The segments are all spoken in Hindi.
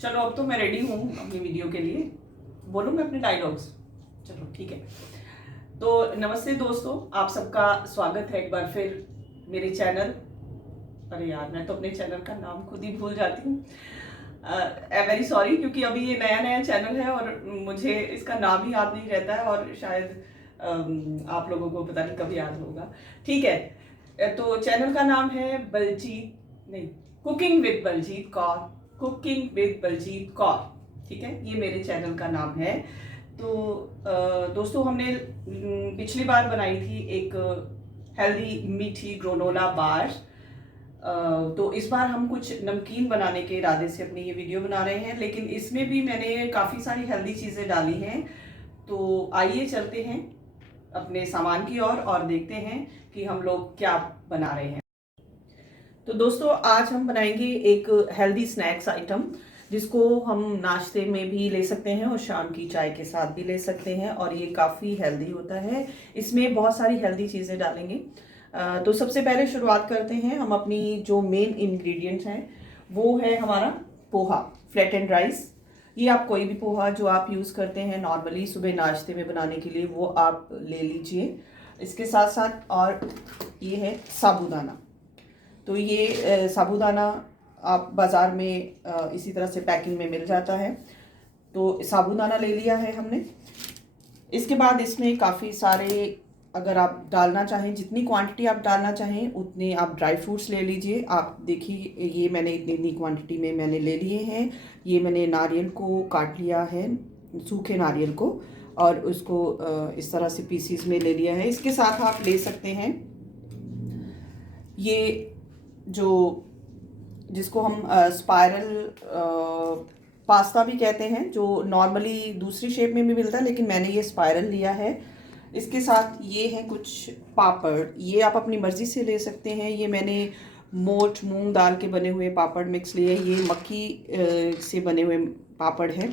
चलो अब तो मैं रेडी हूँ अपनी वीडियो के लिए। बोलूँ मैं अपने डायलॉग्स? चलो ठीक है। तो नमस्ते दोस्तों, आप सबका स्वागत है एक बार फिर मेरे चैनल। अरे यार, मैं तो अपने चैनल का नाम खुद ही भूल जाती हूँ। वेरी सॉरी, क्योंकि अभी ये नया नया चैनल है और मुझे इसका नाम ही याद नहीं रहता है और शायद आप लोगों को पता नहीं कब याद होगा। ठीक है, तो चैनल का नाम है बलजीत नहीं, cooking with Baljit Kaur. Cooking with Baljit Kaur, ठीक है, ये मेरे चैनल का नाम है। तो दोस्तों, हमने पिछली बार बनाई थी एक हेल्दी मीठी ग्रोनोला बार। तो इस बार हम कुछ नमकीन बनाने के इरादे से अपनी ये वीडियो बना रहे हैं, लेकिन इसमें भी मैंने काफ़ी सारी हेल्दी चीज़ें डाली हैं। तो आइए चलते हैं अपने सामान की ओर और देखते हैं कि हम लोग क्या बना रहे हैं। तो दोस्तों, आज हम बनाएंगे एक हेल्दी स्नैक्स आइटम, जिसको हम नाश्ते में भी ले सकते हैं और शाम की चाय के साथ भी ले सकते हैं, और ये काफ़ी हेल्दी होता है। इसमें बहुत सारी हेल्दी चीज़ें डालेंगे। तो सबसे पहले शुरुआत करते हैं। हम अपनी जो मेन इंग्रेडिएंट्स हैं वो है हमारा पोहा, फ्लैट एंड राइस। ये आप कोई भी पोहा जो आप यूज़ करते हैं नॉर्मली सुबह नाश्ते में बनाने के लिए, वो आप ले लीजिए। इसके साथ साथ और ये है साबूदाना। तो ये साबूदाना आप बाज़ार में इसी तरह से पैकिंग में मिल जाता है। तो साबूदाना ले लिया है हमने। इसके बाद इसमें काफ़ी सारे, अगर आप डालना चाहें, जितनी क्वांटिटी आप डालना चाहें उतने आप ड्राई फ्रूट्स ले लीजिए। आप देखिए, ये मैंने इतनी क्वांटिटी में मैंने ले लिए हैं। ये मैंने नारियल को काट लिया है, सूखे नारियल को, और उसको इस तरह से पीसीस में ले लिया है। इसके साथ आप ले सकते हैं ये जो, जिसको हम स्पाइरल पास्ता भी कहते हैं, जो नॉर्मली दूसरी शेप में भी मिलता है, लेकिन मैंने ये स्पाइरल लिया है। इसके साथ ये है कुछ पापड़, ये आप अपनी मर्ज़ी से ले सकते हैं। ये मैंने मोट मूंग दाल के बने हुए पापड़ मिक्स लिए। ये मक्की से बने हुए पापड़ हैं,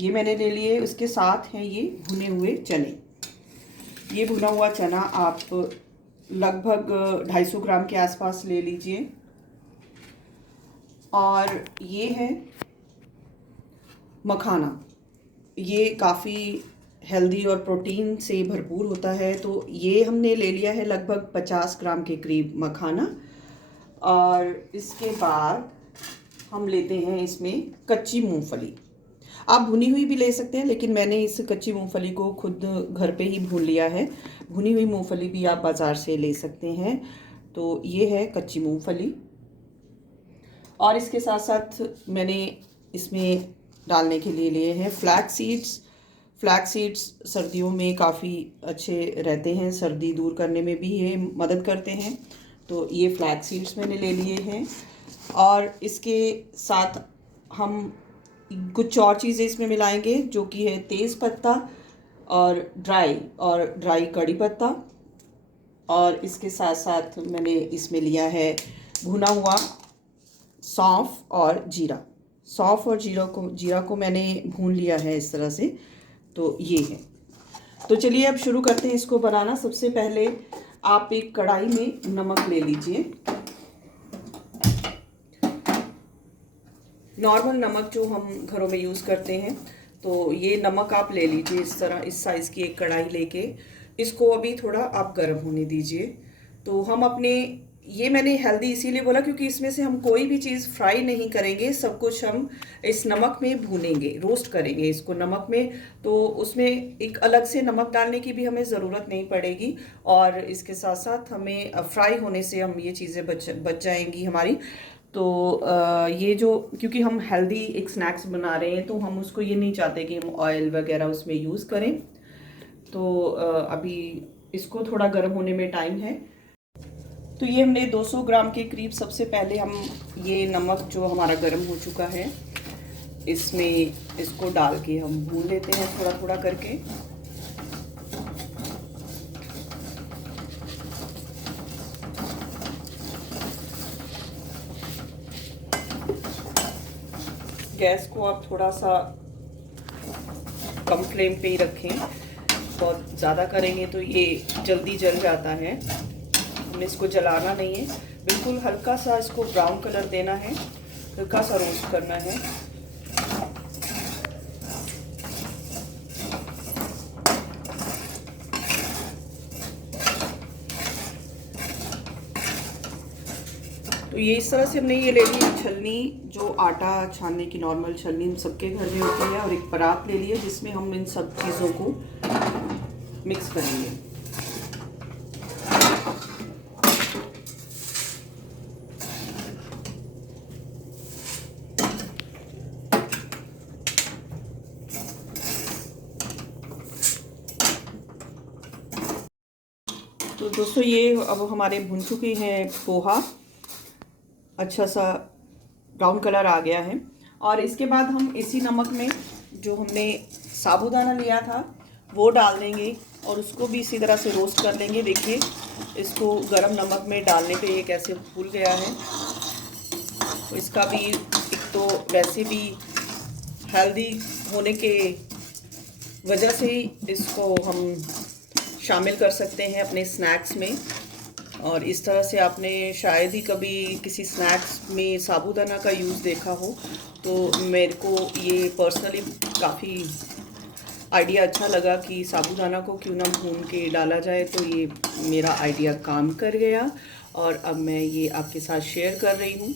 ये मैंने ले लिए। उसके साथ हैं ये भुने हुए चने। ये भुना हुआ चना आप लगभग 250 ग्राम के आसपास ले लीजिए। और ये है मखाना, ये काफ़ी हेल्दी और प्रोटीन से भरपूर होता है। तो ये हमने ले लिया है लगभग 50 ग्राम के करीब मखाना। और इसके बाद हम लेते हैं इसमें कच्ची मूंगफली। आप भुनी हुई भी ले सकते हैं, लेकिन मैंने इस कच्ची मूंगफली को खुद घर पे ही भून लिया है। भुनी हुई मूंगफली भी आप बाज़ार से ले सकते हैं। तो ये है कच्ची मूंगफली। और इसके साथ साथ मैंने इसमें डालने के लिए लिए हैं फ्लैक्स सीड्स। फ्लैक्स सीड्स सर्दियों में काफ़ी अच्छे रहते हैं, सर्दी दूर करने में भी ये मदद करते हैं। तो ये फ्लैक्स सीड्स मैंने ले लिए हैं। और इसके साथ हम कुछ और चीज़ें इसमें मिलाएंगे, जो कि है तेज़ पत्ता और ड्राई कड़ी पत्ता। और इसके साथ साथ मैंने इसमें लिया है भुना हुआ सौंफ और जीरा। सौंफ और जीरा को मैंने भून लिया है इस तरह से। तो ये है। तो चलिए अब शुरू करते हैं इसको बनाना। सबसे पहले आप एक कढ़ाई में नमक ले लीजिए। नॉर्मल नमक जो हम घरों में यूज़ करते हैं, तो ये नमक आप ले लीजिए इस तरह, इस साइज़ की एक कढ़ाई लेके। इसको अभी थोड़ा आप गर्म होने दीजिए। तो हम अपने, ये मैंने हेल्दी इसीलिए बोला क्योंकि इसमें से हम कोई भी चीज़ फ्राई नहीं करेंगे, सब कुछ हम इस नमक में भूनेंगे, रोस्ट करेंगे इसको नमक में। तो उसमें एक अलग से नमक डालने की भी हमें ज़रूरत नहीं पड़ेगी। और इसके साथ साथ हमें फ्राई होने से हम ये चीज़ें बच जाएंगी हमारी। तो ये जो, क्योंकि हम हेल्दी एक स्नैक्स बना रहे हैं, तो हम उसको ये नहीं चाहते कि हम ऑयल वगैरह उसमें यूज़ करें। तो अभी इसको थोड़ा गर्म होने में टाइम है। तो ये हमने 200 ग्राम के करीब, सबसे पहले हम ये नमक जो हमारा गर्म हो चुका है, इसमें इसको डाल के हम भून लेते हैं थोड़ा थोड़ा करके। गैस को आप थोड़ा सा कम फ्लेम पे ही रखें, बहुत ज़्यादा करेंगे तो ये जल्दी जल जाता है। हमें इसको जलाना नहीं है, बिल्कुल हल्का सा इसको ब्राउन कलर देना है, हल्का सा रोस्ट करना है। तो ये इस तरह से हमने ये ले ली छलनी, जो आटा छानने की नॉर्मल छलनी हम सबके घर में होती है, और एक परात ले लिया जिसमें हम इन सब चीज़ों को मिक्स करेंगे। तो दोस्तों ये अब हमारे भुन चुके हैं पोहा, अच्छा सा ब्राउन कलर आ गया है। और इसके बाद हम इसी नमक में जो हमने साबूदाना लिया था वो डाल देंगे और उसको भी इसी तरह से रोस्ट कर लेंगे। देखिए इसको गरम नमक में डालने पे ये कैसे फूल गया है। तो इसका भी एक तो वैसे भी हेल्दी होने के वजह से ही इसको हम शामिल कर सकते हैं अपने स्नैक्स में। और इस तरह से आपने शायद ही कभी किसी स्नैक्स में साबूदाना का यूज़ देखा हो, तो मेरे को ये पर्सनली काफ़ी आइडिया अच्छा लगा कि साबूदाना को क्यों ना भून के डाला जाए। तो ये मेरा आइडिया काम कर गया और अब मैं ये आपके साथ शेयर कर रही हूँ।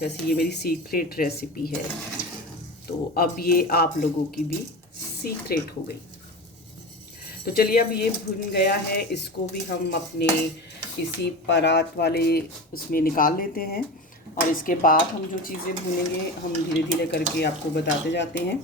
वैसे ये मेरी सीक्रेट रेसिपी है, तो अब ये आप लोगों की भी सीक्रेट हो गई। तो चलिए अब ये भुन गया है, इसको भी हम अपने किसी परात वाले उसमें निकाल लेते हैं। और इसके बाद हम जो चीज़ें भूनेंगे हम धीरे धीरे करके आपको बताते जाते हैं।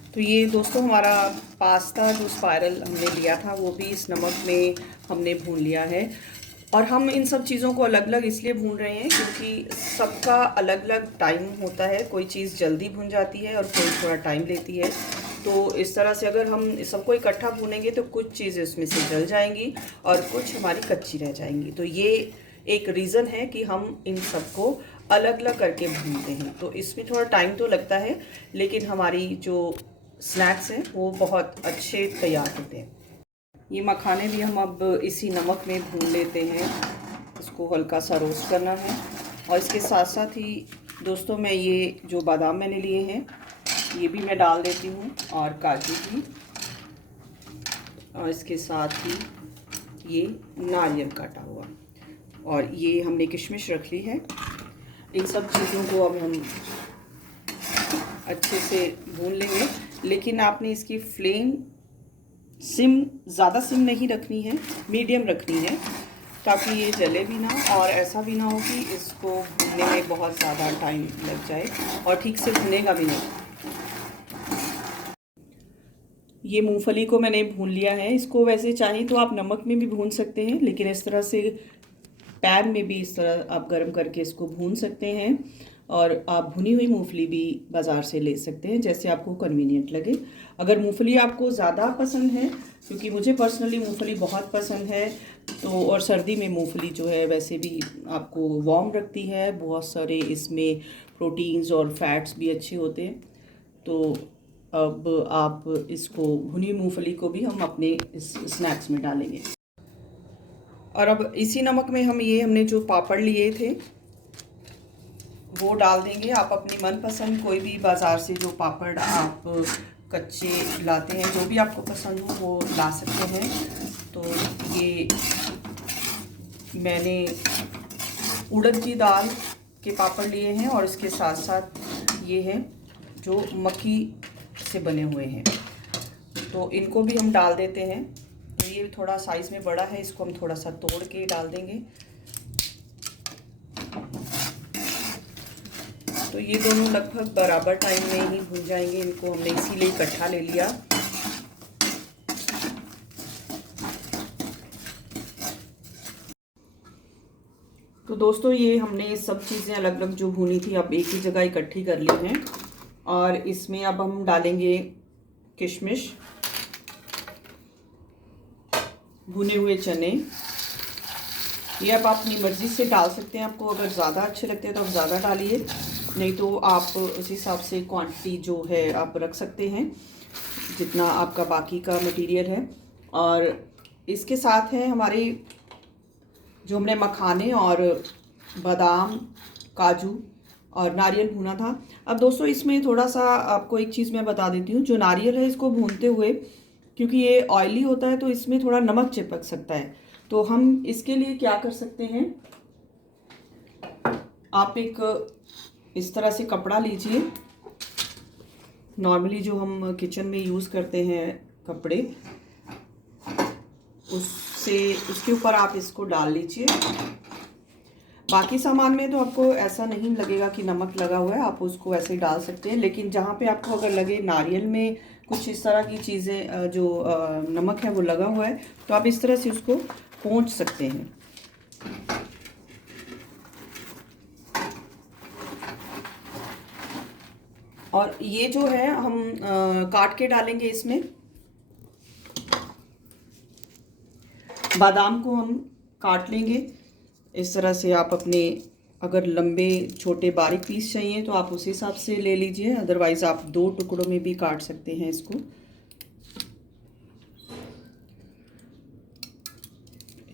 तो ये दोस्तों हमारा पास्ता जो स्पाइरल हमने लिया था वो भी इस नमक में हमने भून लिया है। और हम इन सब चीज़ों को अलग अलग इसलिए भून रहे हैं क्योंकि सबका अलग अलग टाइम होता है। कोई चीज़ जल्दी भुन जाती है और कोई थोड़ा टाइम लेती है। तो इस तरह से अगर हम सबको इकट्ठा भूनेंगे तो कुछ चीज़ें उसमें से जल जाएंगी और कुछ हमारी कच्ची रह जाएंगी। तो ये एक रीज़न है कि हम इन सबको अलग अलग करके भूनते हैं। तो इसमें थोड़ा टाइम तो लगता है, लेकिन हमारी जो स्नैक्स हैं वो बहुत अच्छे तैयार होते हैं। ये मखाने भी हम अब इसी नमक में भून लेते हैं, इसको हल्का सा रोस्ट करना है। और इसके साथ साथ ही दोस्तों मैं ये जो बादाम मैंने लिए हैं ये भी मैं डाल देती हूँ, और काजू भी, और इसके साथ ही ये नारियल काटा हुआ, और ये हमने किशमिश रख ली है। इन सब चीज़ों को अब हम अच्छे से भून लेंगे, लेकिन आपने इसकी फ्लेम ज़्यादा सिम नहीं रखनी है, मीडियम रखनी है, ताकि ये जले भी ना और ऐसा भी ना हो कि इसको भूनने में बहुत ज़्यादा टाइम लग जाए और ठीक से भुनेगा भी नहीं। ये मूंगफली को मैंने भून लिया है। इसको वैसे चाहें तो आप नमक में भी भून सकते हैं, लेकिन इस तरह से पैन में भी इस तरह आप गर्म करके इसको भून सकते हैं। और आप भुनी हुई मूंगफली भी बाज़ार से ले सकते हैं, जैसे आपको कन्वीनियंट लगे। अगर मूंगफली आपको ज़्यादा पसंद है, क्योंकि मुझे पर्सनली मूंगफली बहुत पसंद है, तो और सर्दी में मूंगफली जो है वैसे भी आपको वार्म रखती है, बहुत सारे इसमें प्रोटीन्स और फैट्स भी अच्छे होते हैं। तो अब आप इसको भुनी मूंगफली को भी हम अपने इस स्नैक्स में डालेंगे। और अब इसी नमक में हमने जो पापड़ लिए थे वो डाल देंगे। आप अपनी मनपसंद कोई भी बाज़ार से जो पापड़ आप कच्चे लाते हैं, जो भी आपको पसंद हो वो ला सकते हैं। तो ये मैंने उड़द की दाल के पापड़ लिए हैं, और इसके साथ साथ ये हैं जो मक्की से बने हुए हैं, तो इनको भी हम डाल देते हैं। तो ये थोड़ा साइज़ में बड़ा है, इसको हम थोड़ा सा तोड़ के डाल देंगे। तो ये दोनों लगभग बराबर टाइम में ही भून जाएंगे, इनको हमने इसीलिए इकट्ठा ले लिया। तो दोस्तों ये हमने सब चीज़ें अलग अलग जो भुनी थी अब एक ही जगह इकट्ठी कर ली हैं, और इसमें अब हम डालेंगे किशमिश, भुने हुए चने। ये अब आप अपनी मर्ज़ी से डाल सकते हैं, आपको अगर ज़्यादा अच्छे लगते हैं तो आप ज़्यादा डालिए, नहीं तो आप उस हिसाब से क्वांटिटी जो है आप रख सकते हैं जितना आपका बाकी का मटेरियल है। और इसके साथ है हमारे जो हमने मखाने और बादाम, काजू और नारियल भुना था। अब दोस्तों इसमें थोड़ा सा आपको एक चीज़ मैं बता देती हूँ, जो नारियल है इसको भूनते हुए क्योंकि ये ऑयली होता है तो इसमें थोड़ा नमक चिपक सकता है। तो हम इसके लिए क्या कर सकते हैं, आप एक इस तरह से कपड़ा लीजिए, नॉर्मली जो हम किचन में यूज़ करते हैं कपड़े, उसके ऊपर आप इसको डाल लीजिए। बाकी सामान में तो आपको ऐसा नहीं लगेगा कि नमक लगा हुआ है, आप उसको ऐसे ही डाल सकते हैं। लेकिन जहाँ पे आपको अगर लगे नारियल में कुछ इस तरह की चीज़ें जो नमक है वो लगा हुआ है, तो आप इस तरह से उसको पोंछ सकते हैं। और ये जो है हम काट के डालेंगे इसमें। बादाम को हम काट लेंगे इस तरह से। आप अपने अगर लंबे छोटे बारीक पीस चाहिए तो आप उस हिसाब से ले लीजिए, अदरवाइज़ आप 2 टुकड़ों में भी काट सकते हैं इसको।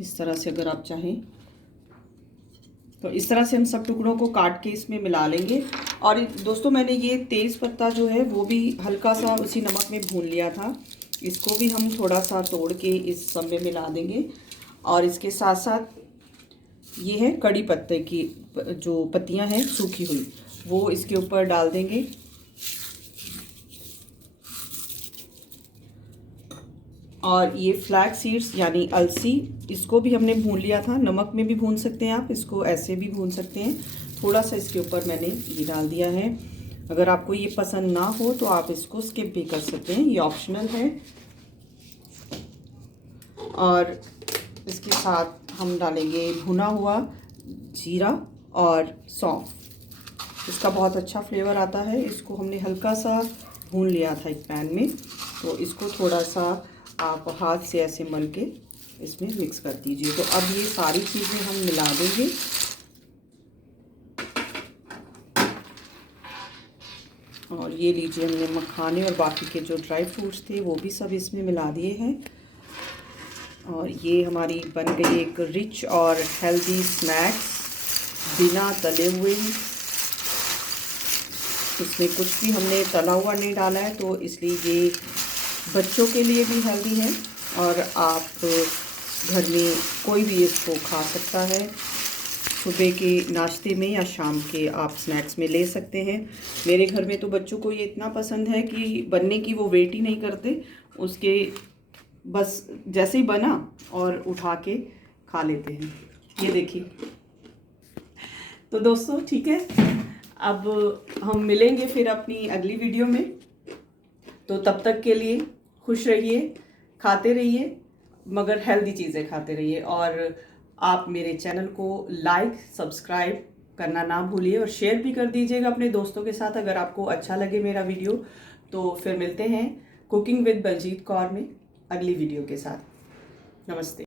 इस तरह से अगर आप चाहें तो इस तरह से हम सब टुकड़ों को काट के इसमें मिला लेंगे। और दोस्तों मैंने ये तेज़ पत्ता जो है वो भी हल्का सा उसी नमक में भून लिया था, इसको भी हम थोड़ा सा तोड़ के इस सब में मिला देंगे। और इसके साथ साथ ये है कड़ी पत्ते की जो पत्तियां हैं सूखी हुई, वो इसके ऊपर डाल देंगे। और ये फ्लैक्स सीड्स यानी अलसी, इसको भी हमने भून लिया था, नमक में भी भून सकते हैं आप, इसको ऐसे भी भून सकते हैं। थोड़ा सा इसके ऊपर मैंने ये डाल दिया है। अगर आपको ये पसंद ना हो तो आप इसको स्किप भी कर सकते हैं, ये ऑप्शनल है। और इसके साथ हम डालेंगे भुना हुआ जीरा और सौंफ, इसका बहुत अच्छा फ्लेवर आता है। इसको हमने हल्का सा भून लिया था एक पैन में, तो इसको थोड़ा सा आप हाथ से ऐसे मल के इसमें मिक्स कर दीजिए। तो अब ये सारी चीज़ें हम मिला देंगे। और ये लीजिए, हमने मखाने और बाकी के जो ड्राई फ्रूट्स थे वो भी सब इसमें मिला दिए हैं। और ये हमारी बन गई एक रिच और हेल्दी स्नैक्स, बिना तले हुए। इसमें कुछ भी हमने तला हुआ नहीं डाला है, तो इसलिए ये बच्चों के लिए भी हेल्दी है और आप घर में कोई भी इसको खा सकता है। सुबह के नाश्ते में या शाम के आप स्नैक्स में ले सकते हैं। मेरे घर में तो बच्चों को ये इतना पसंद है कि बनने की वो वेट ही नहीं करते, उसके बस जैसे ही बना और उठा के खा लेते हैं। ये देखिए। तो दोस्तों ठीक है, अब हम मिलेंगे फिर अपनी अगली वीडियो में। तो तब तक के लिए खुश रहिए, खाते रहिए, मगर हेल्दी चीज़ें खाते रहिए। और आप मेरे चैनल को लाइक सब्सक्राइब करना ना भूलिए और शेयर भी कर दीजिएगा अपने दोस्तों के साथ अगर आपको अच्छा लगे मेरा वीडियो। तो फिर मिलते हैं कुकिंग विद बलजीत कौर में अगली वीडियो के साथ। नमस्ते।